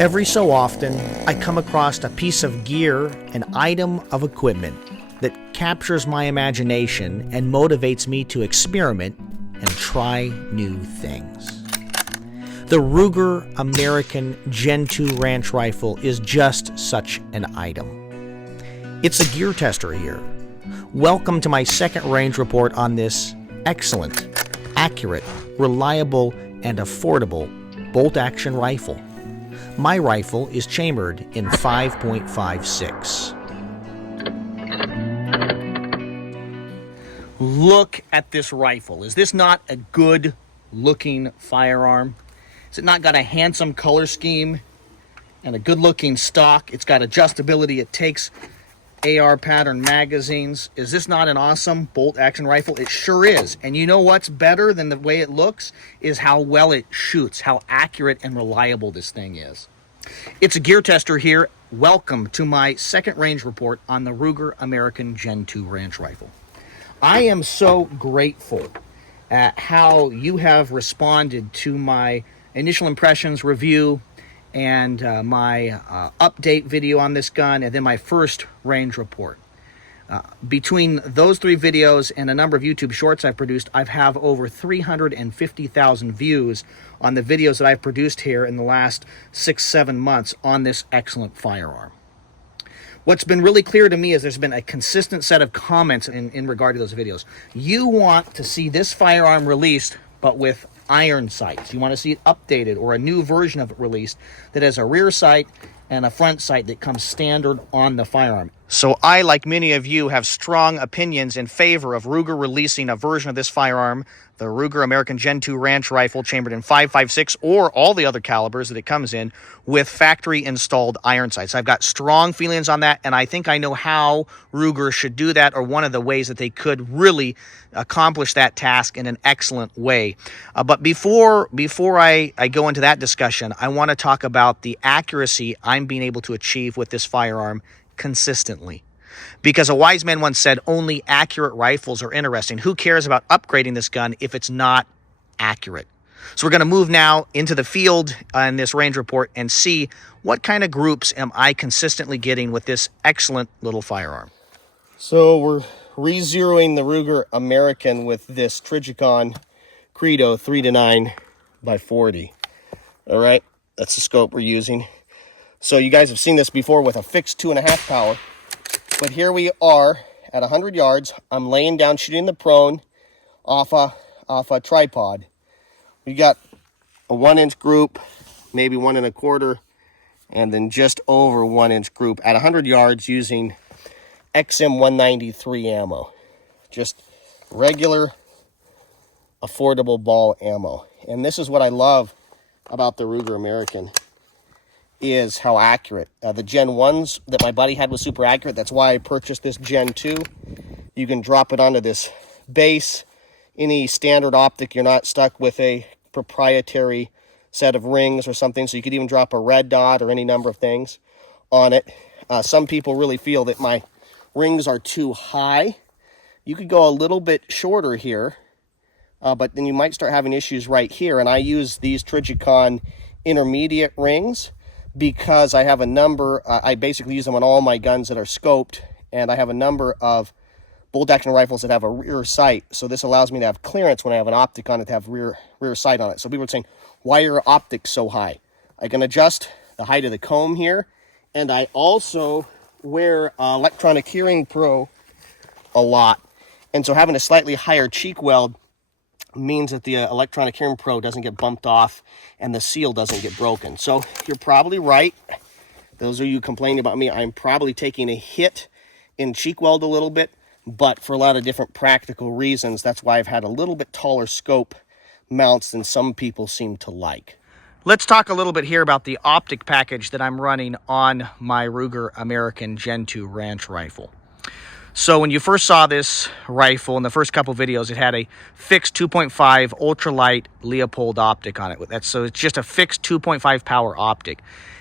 Every so often, I come across a piece of gear, an item of equipment that captures my imagination and motivates me to experiment and try new things. The Ruger American Gen 2 Ranch Rifle is just such an item. It's a gear tester here. Welcome to my second range report on this excellent, accurate, reliable, and affordable bolt-action rifle. My rifle is chambered in 5.56. Look at this rifle. Is this not a good-looking firearm? Has it not got a handsome color scheme and a good-looking stock? It's got adjustability. It takes AR pattern magazines. Is this not an awesome bolt-action rifle? It sure is. And you know what's better than the way it looks is how well it shoots, how accurate and reliable this thing is. It's a gear tester here. Welcome to my second range report on the Ruger American Gen 2 Ranch Rifle. I am so grateful at how you have responded to my initial impressions review and my update video on this gun, and then my first range report. Between those three videos and a number of YouTube shorts I've produced, I have over 350,000 views on the videos that I've produced here in the last 6-7 months on this excellent firearm. What's been really clear to me is there's been a consistent set of comments in regard to those videos. You want to see this firearm released, but with iron sights. You want to see it updated or a new version of it released that has a rear sight and a front sight that comes standard on the firearm. So I, like many of you, have strong opinions in favor of Ruger releasing a version of this firearm, the Ruger American Gen 2 Ranch Rifle chambered in 5.56 or all the other calibers that it comes in with factory installed iron sights. I've got strong feelings on that, and I think I know how Ruger should do that, or one of the ways that they could really accomplish that task in an excellent way. But before I go into that discussion, I want to talk about the accuracy I'm being able to achieve with this firearm consistently. Because a wise man once said, only accurate rifles are interesting. Who cares about upgrading this gun if it's not accurate? So we're going to move now into the field in this range report and see what kind of groups am I consistently getting with this excellent little firearm. So we're re-zeroing the Ruger American with this Trijicon Credo 3-9 by 40. All right, that's the scope we're using. So you guys have seen this before with a fixed 2.5 power. But here we are at 100 yards. I'm laying down, shooting the prone off a tripod. We got a 1-inch group, maybe 1 1/4, and then just over 1-inch group at 100 yards using XM 193 ammo. Just regular, affordable ball ammo. And this is what I love about the Ruger American, is how accurate. The Gen 1s that my buddy had was super accurate. That's why I purchased this Gen 2. You can drop it onto this base. Any standard optic, you're not stuck with a proprietary set of rings or something, so you could even drop a red dot or any number of things on it. Some people really feel that my rings are too high. You could go a little bit shorter here, but then you might start having issues right here. And I use these Trijicon intermediate rings because I have a number, I basically use them on all my guns that are scoped, and I have a number of bolt-action rifles that have a rear sight. So this allows me to have clearance when I have an optic on it to have rear sight on it. So people are saying, why are your optics so high? I can adjust the height of the comb here, and I also wear electronic hearing pro a lot. And so having a slightly higher cheek weld means that the electronic hearing pro doesn't get bumped off and the seal doesn't get broken. So you're probably right. Those of you complaining about me, I'm probably taking a hit in cheek weld a little bit, but for a lot of different practical reasons, that's why I've had a little bit taller scope mounts than some people seem to like. Let's talk a little bit here about the optic package that I'm running on my Ruger American Gen 2 Ranch Rifle. So when you first saw this rifle in the first couple videos, it had a fixed 2.5 ultralight Leopold optic on it. So it's just a fixed 2.5 power optic.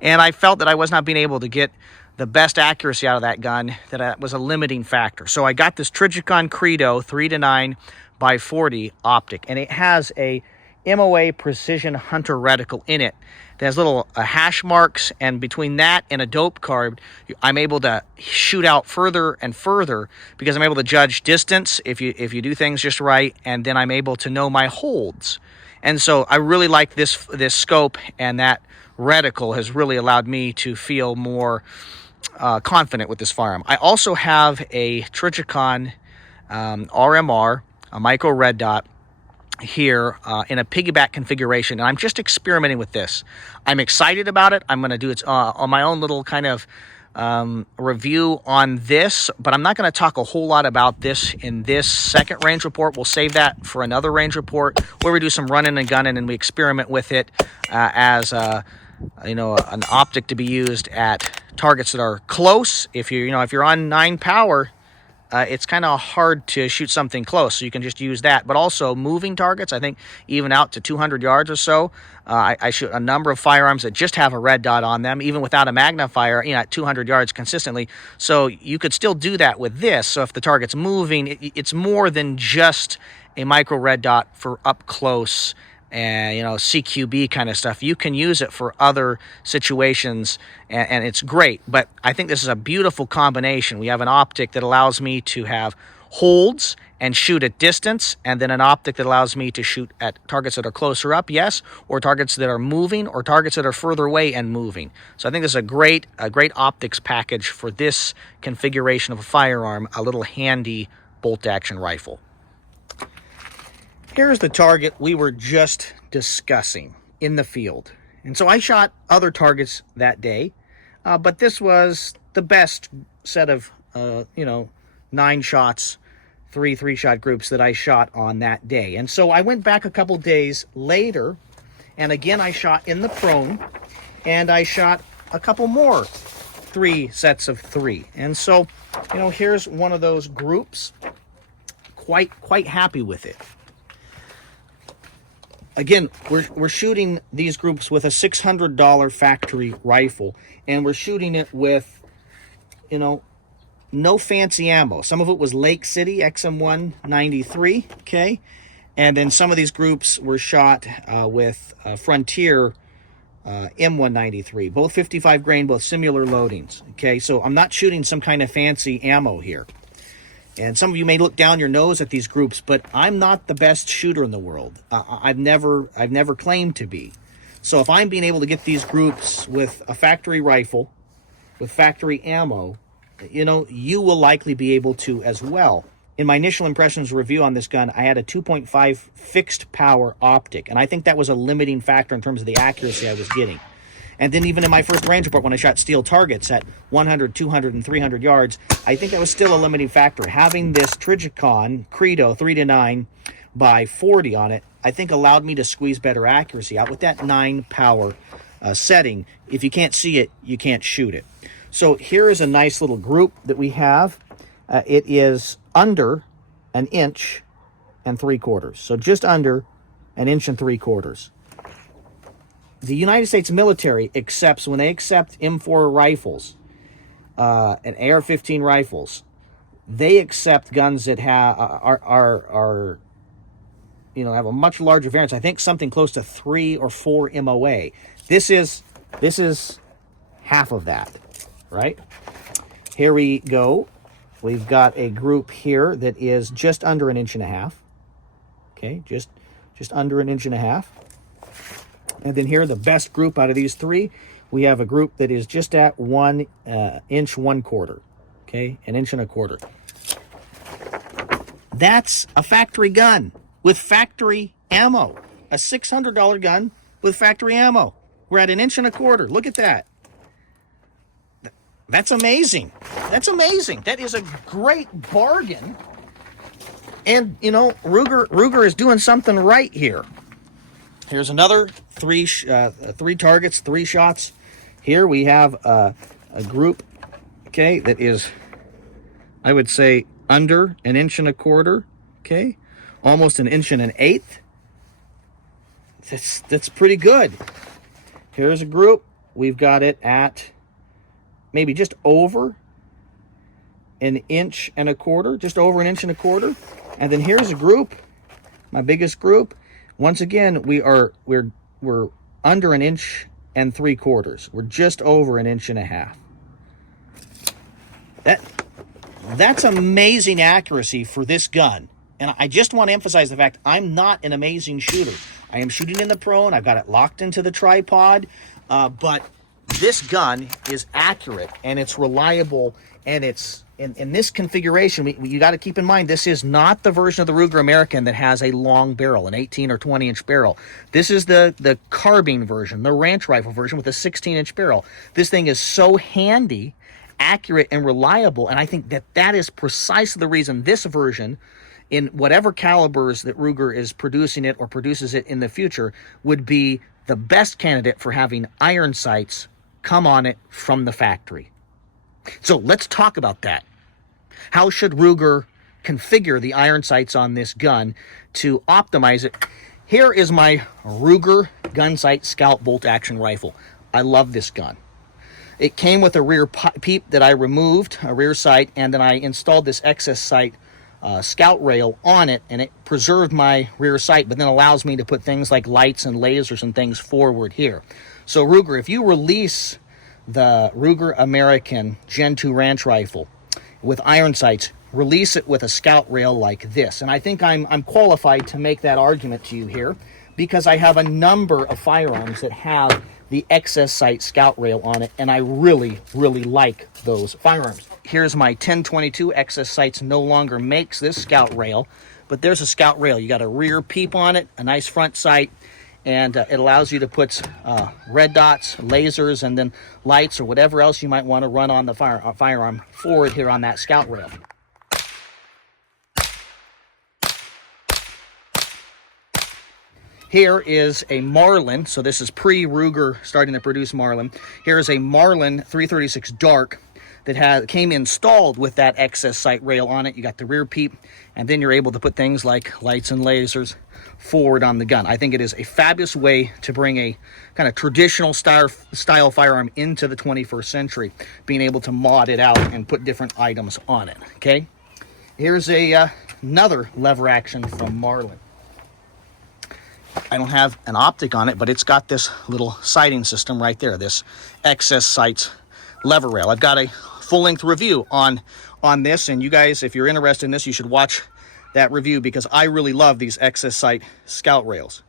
And I felt that I was not being able to get the best accuracy out of that gun, that was a limiting factor. So I got this Trijicon Credo 3-9 by 40 optic, and it has a MOA Precision Hunter reticle in it. It has little hash marks, and between that and a dope card, I'm able to shoot out further and further because I'm able to judge distance if you do things just right, and then I'm able to know my holds. And so I really like this scope, and that reticle has really allowed me to feel more confident with this firearm. I also have a Trijicon RMR, a micro red dot, here in a piggyback configuration, and I'm just experimenting with this. I'm excited about it. I'm going to do it on my own little kind of review on this, but I'm not going to talk a whole lot about this in this second range report. We'll save that for another range report where we do some running and gunning and we experiment with it as an optic to be used at targets that are close. If you're on 9 power, it's kind of hard to shoot something close, so you can just use that. But also moving targets, I think even out to 200 yards or so, I shoot a number of firearms that just have a red dot on them, even without a magnifier, at 200 yards consistently. So you could still do that with this. So if the target's moving, it's more than just a micro red dot for up close and CQB kind of stuff. You can use it for other situations, and it's great. But I think this is a beautiful combination. We have an optic that allows me to have holds and shoot at distance, and then an optic that allows me to shoot at targets that are closer up, yes, or targets that are moving, or targets that are further away and moving. So I think this is a great optics package for this configuration of a firearm, a little handy bolt-action rifle. Here's the target we were just discussing in the field. And so I shot other targets that day, but this was the best set of, 9 shots, 3 3-shot groups that I shot on that day. And so I went back a couple days later, and again I shot in the prone, and I shot a couple more 3 sets of 3. And so, here's one of those groups. Quite happy with it. Again, we're shooting these groups with a $600 factory rifle, and we're shooting it with, no fancy ammo. Some of it was Lake City XM193, okay? And then some of these groups were shot with Frontier M193, both 55 grain, both similar loadings, okay? So I'm not shooting some kind of fancy ammo here. And some of you may look down your nose at these groups, but I'm not the best shooter in the world. I've never claimed to be. So if I'm being able to get these groups with a factory rifle, with factory ammo, you will likely be able to as well. In my initial impressions review on this gun, I had a 2.5 fixed power optic, and I think that was a limiting factor in terms of the accuracy I was getting. And then even in my first range report, when I shot steel targets at 100, 200, and 300 yards, I think that was still a limiting factor. Having this Trijicon Credo 3-9 by 40 on it, I think allowed me to squeeze better accuracy out with that 9 power setting. If you can't see it, you can't shoot it. So here is a nice little group that we have. It is under 1 3/4 inches. So just under 1 3/4 inches. The United States military accepts, when they accept M4 rifles and AR-15 rifles, they accept guns that have have a much larger variance. I think something close to 3 or 4 MOA. This is half of that, right? Here we go. We've got a group here that is just under 1.5 inches. Okay, just under 1.5 inches. And then here, the best group out of these 3, we have a group that is just at 1 inch 1/4. Okay, 1 1/4 inches. That's a factory gun with factory ammo. A $600 gun with factory ammo. We're at 1 1/4 inches. Look at that. That's amazing. That's amazing. That is a great bargain. And, Ruger is doing something right here. Here's another 3 targets, 3 shots. Here we have a group, okay, that is, I would say, under 1 1/4 inches, okay, almost 1 1/8 inches. That's pretty good. Here's a group. We've got it at maybe just over 1 1/4 inches, just over 1 1/4 inches. And then here's a group, my biggest group. Once again, we're under 1.75 inches. We're just over 1.5 inches. That's amazing accuracy for this gun. And I just want to emphasize the fact I'm not an amazing shooter. I am shooting in the prone. I've got it locked into the tripod. But this gun is accurate and it's reliable, and it's in this configuration. You got to keep in mind, this is not the version of the Ruger American that has a long barrel, an 18 or 20 inch barrel. This is the carbine version, the ranch rifle version with a 16-inch barrel. This thing is so handy, accurate, and reliable, and I think that is precisely the reason this version, in whatever calibers that Ruger is producing it or produces it in the future, would be the best candidate for having iron sights come on it from the factory. So let's talk about that. How should Ruger configure the iron sights on this gun to optimize it? Here is my Ruger gun sight Scout bolt action rifle. I love this gun. It came with a rear peep that I removed, a rear sight, and then I installed this excess sight Scout rail on it, and it preserved my rear sight, but then allows me to put things like lights and lasers and things forward here. So Ruger, if you release the Ruger American Gen 2 ranch rifle with iron sights, release it with a Scout rail like this. And I think I'm qualified to make that argument to you here, because I have a number of firearms that have the excess sight Scout rail on it, and I really, really like those firearms. Here's my 1022 excess sights. No longer makes this Scout rail, but there's a Scout rail. You got a rear peep on it, a nice front sight, and it allows you to put red dots, lasers, and then lights or whatever else you might want to run on the firearm forward here on that Scout rail. Here is a Marlin, so this is pre-Ruger starting to produce Marlin. Here is a Marlin 336 Dark that came installed with that excess sight rail on it. You got the rear peep, and then you're able to put things like lights and lasers forward on the gun. I think it is a fabulous way to bring a kind of traditional style firearm into the 21st century, being able to mod it out and put different items on it, okay? Here's another lever action from Marlin. I don't have an optic on it, but it's got this little sighting system right there, this excess sights lever rail. I've got a full-length review on this, and you guys, if you're interested in this, you should watch that review, because I really love these excess sight Scout rails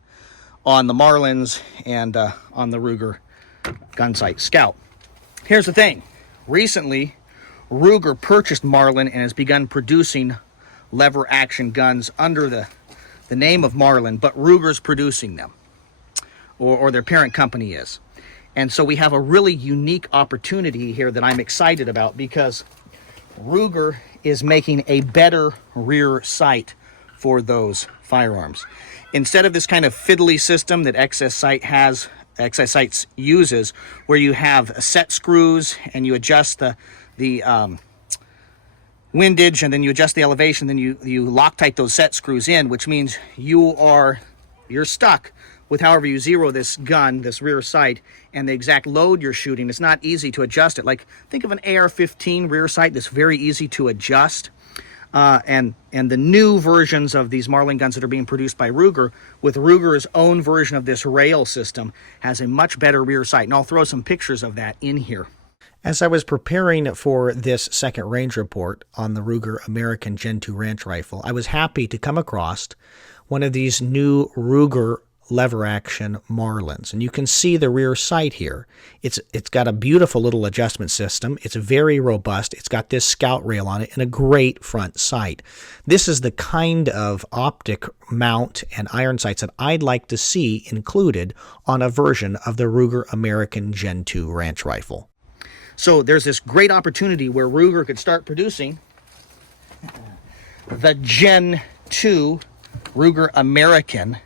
on the Marlins and on the Ruger gun sight Scout. Here's the thing. Recently, Ruger purchased Marlin and has begun producing lever action guns under the name of Marlin, but Ruger's producing them, or their parent company is. And so we have a really unique opportunity here that I'm excited about, because Ruger is making a better rear sight for those firearms. Instead of this kind of fiddly system that excess sights uses, where you have set screws and you adjust the windage, and then you adjust the elevation, then you Loctite those set screws in, which means you're stuck with however you zero this gun, this rear sight, and the exact load you're shooting. It's not easy to adjust it. Like, think of an AR-15 rear sight that's very easy to adjust. And the new versions of these Marlin guns that are being produced by Ruger, with Ruger's own version of this rail system, has a much better rear sight. And I'll throw some pictures of that in here. As I was preparing for this second range report on the Ruger American Gen 2 ranch rifle, I was happy to come across one of these new Ruger lever action Marlins. And you can see the rear sight here. It's got a beautiful little adjustment system. It's very robust. It's got this Scout rail on it and a great front sight. This is the kind of optic mount and iron sights that I'd like to see included on a version of the Ruger American Gen 2 ranch rifle. So there's this great opportunity where Ruger could start producing the Gen 2 Ruger American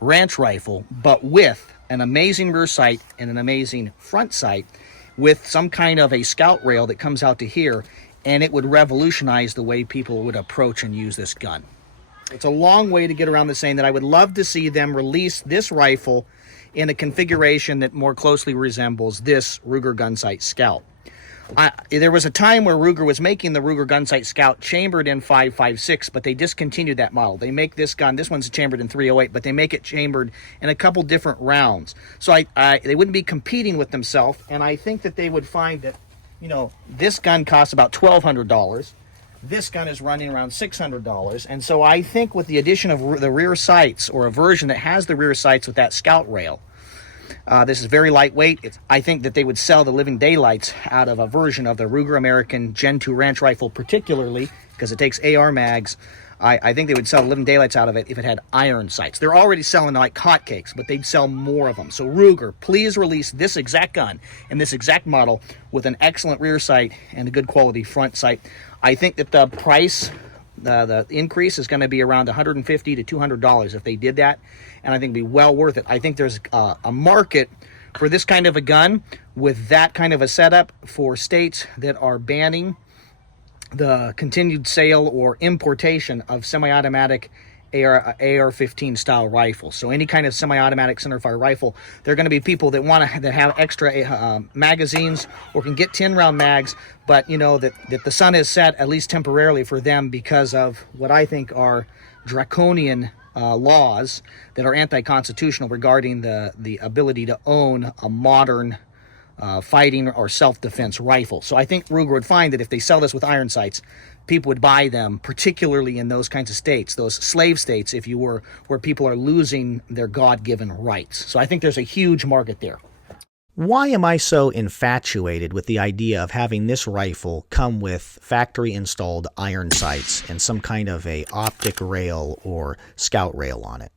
ranch rifle, but with an amazing rear sight and an amazing front sight, with some kind of a Scout rail that comes out to here, and it would revolutionize the way people would approach and use this gun. It's a long way to get around the saying that I would love to see them release this rifle in a configuration that more closely resembles this Ruger gun sight Scout. There was a time where Ruger was making the Ruger Gunsight Scout chambered in 5.56, but they discontinued that model. They make this gun, this one's chambered in 308, but they make it chambered in a couple different rounds. So they wouldn't be competing with themselves, and I think that they would find that, you know, this gun costs about $1,200. This gun is running around $600, and so I think with the addition of the rear sights, or a version that has the rear sights with that Scout rail, this is very lightweight. I think that they would sell the living daylights out of a version of the Ruger American Gen 2 Ranch Rifle, particularly because it takes AR mags. I think they would sell the living daylights out of it if it had iron sights. They're already selling like hotcakes, but they'd sell more of them. So Ruger, please release this exact gun and this exact model with an excellent rear sight and a good quality front sight. I think that the price, the increase is going to be around $150 to $200 if they did that, and I think it'd be well worth it. I think there's a market for this kind of a gun with that kind of a setup for states that are banning the continued sale or importation of semi-automatic AR-15 style rifles. So any kind of semi-automatic centerfire rifle, there are going to be people that have extra magazines or can get 10-round mags, but you know that the sun is set, at least temporarily, for them because of what I think are draconian laws that are anti-constitutional regarding the ability to own a modern fighting or self-defense rifle. So I think Ruger would find that if they sell this with iron sights, people would buy them, particularly in those kinds of states, those slave states, if you were, where people are losing their God-given rights. So I think there's a huge market there. Why am I so infatuated with the idea of having this rifle come with factory-installed iron sights and some kind of a optic rail or scout rail on it?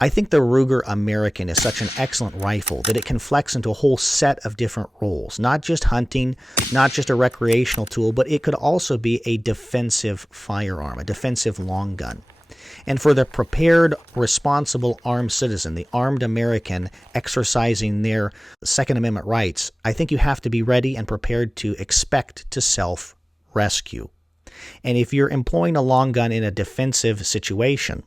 I think the Ruger American is such an excellent rifle that it can flex into a whole set of different roles. Not just hunting, not just a recreational tool, but it could also be a defensive firearm, a defensive long gun. And for the prepared, responsible armed citizen, the armed American exercising their Second Amendment rights, I think you have to be ready and prepared to expect to self-rescue. And if you're employing a long gun in a defensive situation,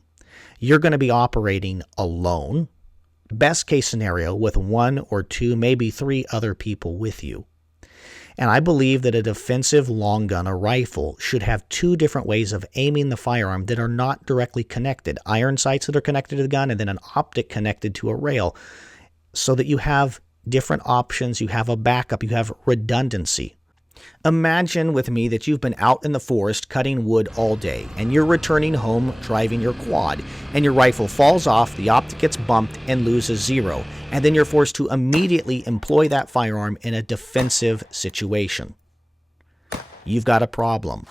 you're going to be operating alone, best case scenario with 1 or 2, maybe 3 other people with you. And I believe that a defensive long gun, a rifle, should have 2 different ways of aiming the firearm that are not directly connected. Iron sights that are connected to the gun, and then an optic connected to a rail, so that you have different options, you have a backup, you have redundancy. Imagine with me that you've been out in the forest cutting wood all day, and you're returning home driving your quad, and your rifle falls off, the optic gets bumped, and loses 0, and then you're forced to immediately employ that firearm in a defensive situation. You've got a problem.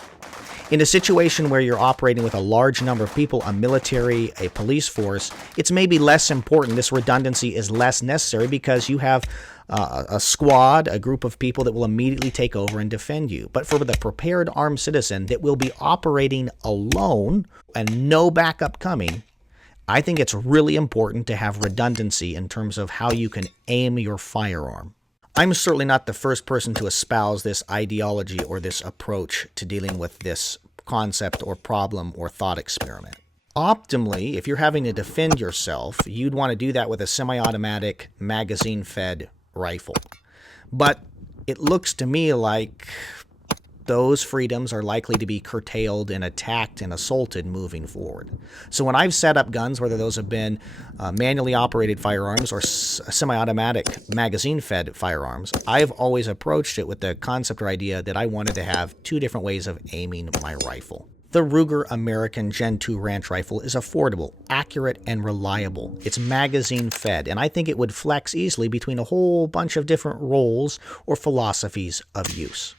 In a situation where you're operating with a large number of people, a military, a police force, it's maybe less important. This redundancy is less necessary because you have a squad, a group of people that will immediately take over and defend you. But for the prepared armed citizen that will be operating alone and no backup coming, I think it's really important to have redundancy in terms of how you can aim your firearm. I'm certainly not the first person to espouse this ideology or this approach to dealing with this concept or problem or thought experiment. Optimally, if you're having to defend yourself, you'd want to do that with a semi-automatic, magazine-fed rifle. But it looks to me like those freedoms are likely to be curtailed and attacked and assaulted moving forward. So when I've set up guns, whether those have been manually operated firearms or semi-automatic magazine-fed firearms, I've always approached it with the concept or idea that I wanted to have 2 different ways of aiming my rifle. The Ruger American Gen 2 Ranch Rifle is affordable, accurate, and reliable. It's magazine-fed, and I think it would flex easily between a whole bunch of different roles or philosophies of use.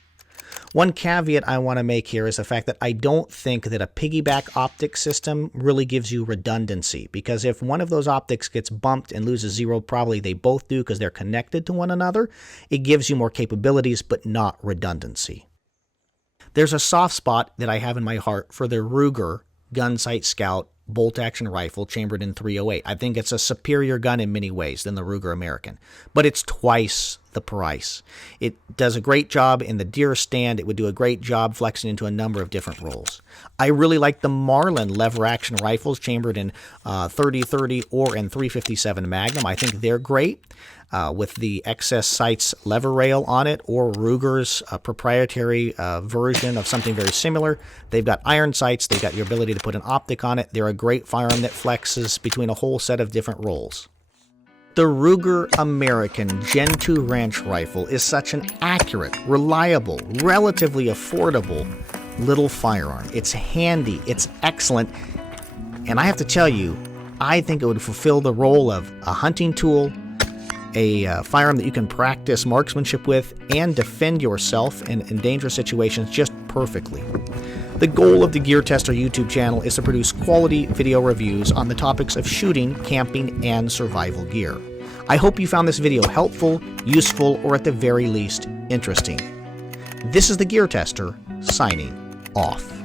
One caveat I want to make here is the fact that I don't think that a piggyback optic system really gives you redundancy, because if one of those optics gets bumped and loses 0, probably they both do because they're connected to one another. It gives you more capabilities, but not redundancy. There's a soft spot that I have in my heart for the Ruger Gunsight Scout bolt-action rifle chambered in .308. I think it's a superior gun in many ways than the Ruger American, but it's twice the price. It does a great job in the deer stand. It would do a great job flexing into a number of different roles. I really like the Marlin lever action rifles chambered in 30-30 or in 357 Magnum. I think they're great with the XS Sights lever rail on it, or Ruger's proprietary version of something very similar. They've got iron sights. They've got your ability to put an optic on it. They're a great firearm that flexes between a whole set of different roles. The Ruger American Gen 2 Ranch Rifle is such an accurate, reliable, relatively affordable little firearm. It's handy, it's excellent, and I have to tell you, I think it would fulfill the role of a hunting tool, a firearm that you can practice marksmanship with and defend yourself in dangerous situations just perfectly. The goal of the Gear Tester YouTube channel is to produce quality video reviews on the topics of shooting, camping, and survival gear. I hope you found this video helpful, useful, or at the very least, interesting. This is the Gear Tester, signing off.